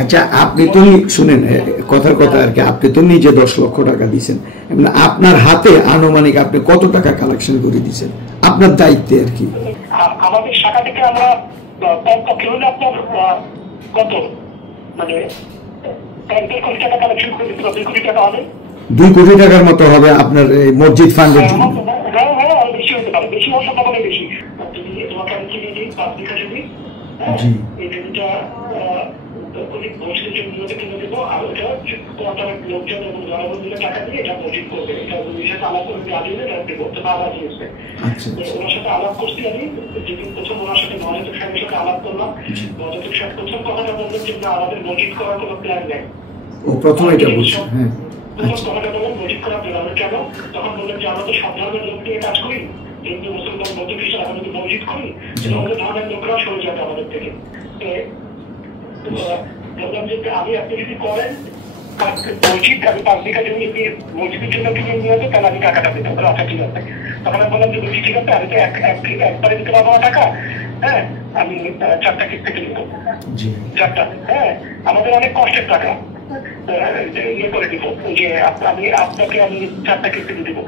আচ্ছা, আপনি তো শুনেন কথার কথা আর কি, আপনি তো নিজে 10 লক্ষ টাকা দিয়েছেন, আপনার হাতে আনুমানিক আপনি কত টাকা কালেকশন করে দিয়েছেন আপনার দায়িত্বে আর কি? আমাদের শাখা থেকে আমরা কমপক্ষে হলে আপনার কত মানে 1.5 কোটি টাকা কালেকশন করে দিচ্ছিল। 2 কোটি টাকা হবে, 2 কোটি টাকার মতো হবে আপনার এই মসজিদ ফান্ডের জন্য। হ্যাঁ, বেশি হতে পারে, বেশি হওয়ার সম্ভাবনা বেশি। তোমাকে আমি কিনে দিই 5 বিঘা জমি, এই জমিটা মসজিদের জন্য কিনে দেবো, আর ওটা তোমার লোকজন এবং জনগণ মিলে টাকা দিয়ে এটা মসজিদ করবে। এটা ওদের সাথে আলাপ করে রাজি হলে রাখতে করতে পারা রাজি হচ্ছে। ওনার সাথে আলাপ করছি আমি, যেদিন প্রথম ওনার সাথে মহাজাতক সাহেবের সাথে আলাপ করলাম, মহাজাতক সাহেব প্রথম কথাটা বললেন যে না, আমাদের মসজিদ করার কোনো প্ল্যান নেই। ও প্রথম এটা বলছেন? হ্যাঁ, প্রথম কথাটা বললেন মসজিদ করার প্ল্যান কেন? তখন বললেন যে আমরা তো সব ধরনের লোক নিয়ে কাজ করি, হিন্দু মুসলমান বৌদ্ধ খ্রিস্টান, আমরা যদি মসজিদ করি অন্য ধরনের লোকরা সরে যাবে আমাদের থেকে। বললাম যে আমি আপনি যদি করেন মসজিদ, আমি 5 বিঘা জমি মসজিদের জন্য কিনে নিয়ে যাবো, তাহলে আমি টাকাটা দিতে পারবো। আচ্ছা ঠিক আছে। তখন আমি বললাম যে ঠিক আছে, আমি তো একবারে দিতে পারবো না টাকা, হ্যাঁ আমি 4টা কিস্তি কিনবো, 4টা। হ্যাঁ, আমাদের অনেক কষ্টের টাকা, ইয়ে করে দিব যে আমি আপনাকে আমি 4টা কিস্তি দিয়ে দিব।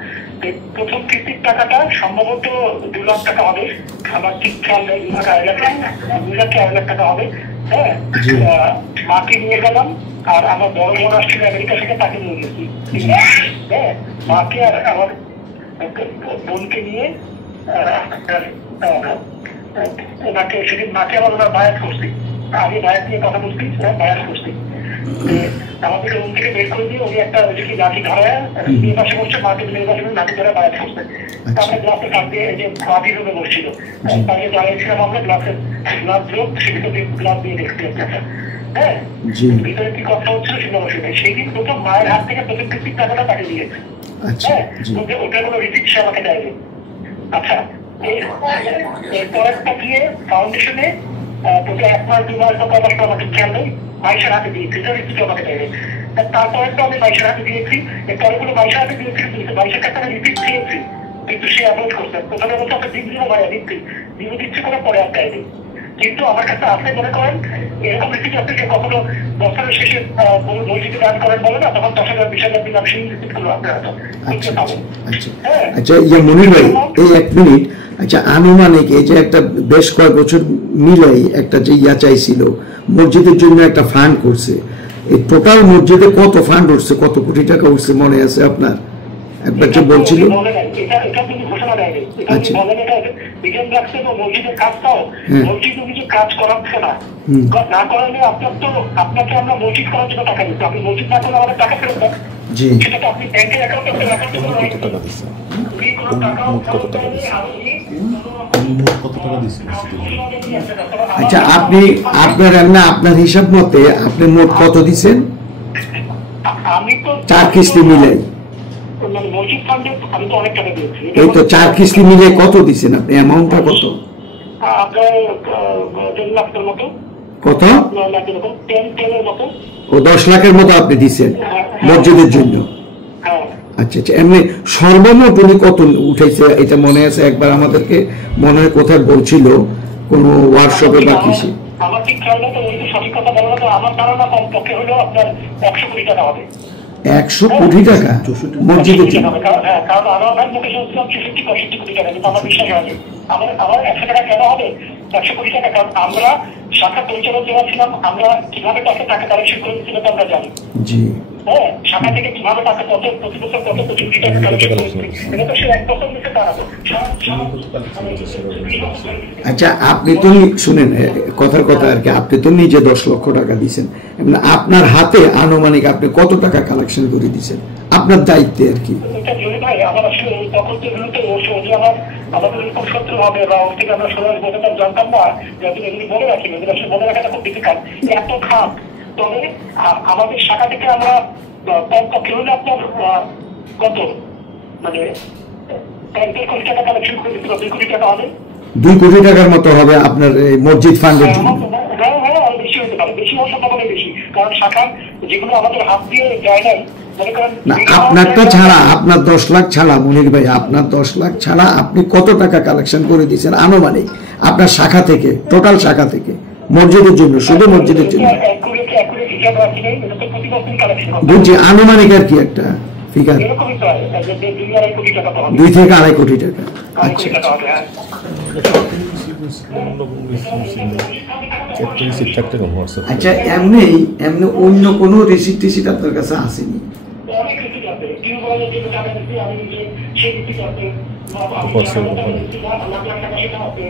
প্রথম কিস্তির টাকাটা সম্ভবত 2 লাখ টাকা হবে, আমার ঠিক খেয়াল নেই, 2 লাখ 2.5 লাখ টাকা হবে। হ্যাঁ, মাকে নিয়ে গেলাম, আর আমার বড় বোন আসছিল আমেরিকা থেকে, তাকে নিয়ে গেছি। হ্যাঁ, মাকে আর আমার বোনকে নিয়ে ওনাকে সেদিন মাকে আমার ওনার বায়াত করছি, আমি বায়াত নিয়ে কথা বলছি, বায়াত করছি। আমাদের রুম থেকে বের করে দিয়ে উনি একটা লাঠি ধরায় মেয়ে পাশে বসছে, মাকে মেয়ে পাশে লাঠি ধরে বায়াত করছে। আমরা গ্লাসে কাট দিয়ে যে বাদি রুমে বসছিল, তাকে দাঁড়িয়েছিলাম আমরা, গ্লাসের গ্লাস লোক সেদিকে গ্লাস দিয়ে দেখছি একটা। হ্যাঁ, ভিতরে কি কথা হচ্ছিল সেটা অসুবিধা। সেই দিন প্রথম মায়ের হাত থেকে প্রথম কিস্তির টাকাটা তাকে দিয়েছে। হ্যাঁ, ওটার কোনো রিসিপ্ট সে আমাকে দেয়নি। আচ্ছা, এরপরেরটা গিয়ে ফাউন্ডেশনে 1 মাস 2 মাস বা কয় মাস আমাকে খেয়াল নেই, মাইশার হাতে দিয়েছি, এটা রিসিপ্ট আমাকে দেয়নি। তারপরেরটা আমি মাইশার হাতে দিয়েছি, এরপরে গুলো মাইশার হাতে দিয়েছি, মাইশার কাছে আমি রিসিপ্ট দিয়েছি, কিন্তু সে অ্যাভয়েড করছে। প্রথমে বলছে আপনি দিন দিব, ভাইয়া দিচ্ছি, দিব দিচ্ছে করে পরে আর দেয়নি। কিন্তু আমার কাছে আপনি মনে করেন এরকম রিসিপ্ট আছে যে কখনো বছরের শেষে মসজিদে দান করেন বলে না, তখন 10,000 20,000 দিলাম, সেই রিসিপ্ট গুলো আপনার হাতে। আচ্ছা, ইয়ে মনির ভাই, এই 1 মিনিট। আচ্ছা, আনুমানিক এই যে একটা বেশ কয়েক বছর মিলাই একটা যে চাইছিল মসজিদের জন্য একটা ফান্ড করছে, এই টোটাল মসজিদে কত ফান্ড উঠছে, কত কোটি টাকা উঠছে মনে আছে আপনার? একবার যে বলছিল। আচ্ছা, কাজ করাচ্ছে না, না করালে আপনাকে আমরা মসজিদ করার জন্য টাকা দিচ্ছি, আপনি মসজিদ না করলে আমাদের টাকা ফেরত দেন। সেটা তো আপনি ব্যাংকের অ্যাকাউন্টে আচ্ছা, আপনি আপনার হিসাব মতে আপনি মোট কত দিচ্ছেন? আমি তো 4 কিস্তি মিলাই, মসজিদ ফান্ডে আমি তো অনেক টাকা দিয়েছি। এই তো 4 কিস্তি মিলে কত দিচ্ছেন আপনি? অ্যামাউন্টটা কত? আপনার 10 লাখের মতো। কত? 9 লাখের মতো, 10 মতো। ও 10 লাখের মতো আপনি দিচ্ছেন মসজিদের জন্য? আচ্ছা আচ্ছা, এমনি সর্বমোট উনি কত উঠেছে এটা মনে আছে? একবার আমাদেরকে মনে হয় কোথায় বলছিল কোন ওয়ার্কশপে বা কিসে। আমার ঠিক খেয়াল নেই, তো ওই সঠিক কথা বলা তো আমার ধারণা কমপক্ষে হলো আপনার 100 কোটি টাকা হবে। 100 কোটি টাকা মসজিদের জন্য? হ্যাঁ, কারণ আমার মুখে শুনছিলাম 65 কোটি টাকা, কিন্তু আমার বিশ্বাস হয়নি। আমার 100 টাকা কেন হবে? 100 কোটি টাকা, কারণ আমরা শাখা পরিচালক যারা ছিলাম, আমরা কিভাবে টাকা কালেকশন করেছিল আমরা জানি। জি, হ্যাঁ, শাখা থেকে কিভাবে টাকা কত প্রতি বছর কত কোটি টাকা কালেকশন করেছি, এটা তো সে 1 বছর নিচে দাঁড়াবে। আচ্ছা, আপনি তো শুনেন কথার কথা আর কি, আপনি তো নিজে 10 লক্ষ টাকা দিয়েছেন, আপনার হাতে আনুমানিক আপনি কত টাকা কালেকশন করে দিয়েছেন আপনার দায়িত্বে আর কি? ভাই, আমার আসলে তখন তো আমাদের এরকম শত্রু হবে বা ওর থেকে আমরা সবাই বোঝাতাম, জানতাম না যে এগুলি মনে রাখি, এগুলো আসলে মনে রাখাটা খুব ডিফিকাল্ট, এত খাপ। তবে আমাদের শাখা থেকে আমরা কমপক্ষে হলে আপনার কত মানে 1.5 কোটি টাকা কালেকশন করে দিচ্ছিল। 2 কোটি টাকা হবে, 2 কোটি টাকার মতো হবে আপনার মসজিদ ফান্ডের জন্য? হ্যাঁ, বেশি হতে পারে, বেশি হওয়ার সম্ভাবনা বেশি, কারণ শাখা যেগুলো আমাদের হাত দিয়ে যায় নাই। না, আপনারটা ছাড়া, আপনার 10 লাখ ছাড়া মনির ভাই, আপনার 10 লাখ ছাড়া আপনি কত টাকা কালেকশন করে দিয়েছেন আনুমানিক আপনার শাখা থেকে, টোটাল শাখা থেকে? মসজিদের জন্য, শুধু মসজিদের জন্য। বুঝছি, আনুমানিক আর কি একটা ফিগার 2 থেকে 2.5 কোটি টাকা। আচ্ছা আচ্ছা, এমনি এমনি অন্য কোনো রিসিপ্ট টিসিট আপনার কাছে আসেনি? অনেক রিসিপ্ট আছে, টিউবওয়েলের জন্য টাকা দিচ্ছি আমি নিজে, সেই রিসিপ্ট আছে, লাখ লাখ টাকা সেটা আছে।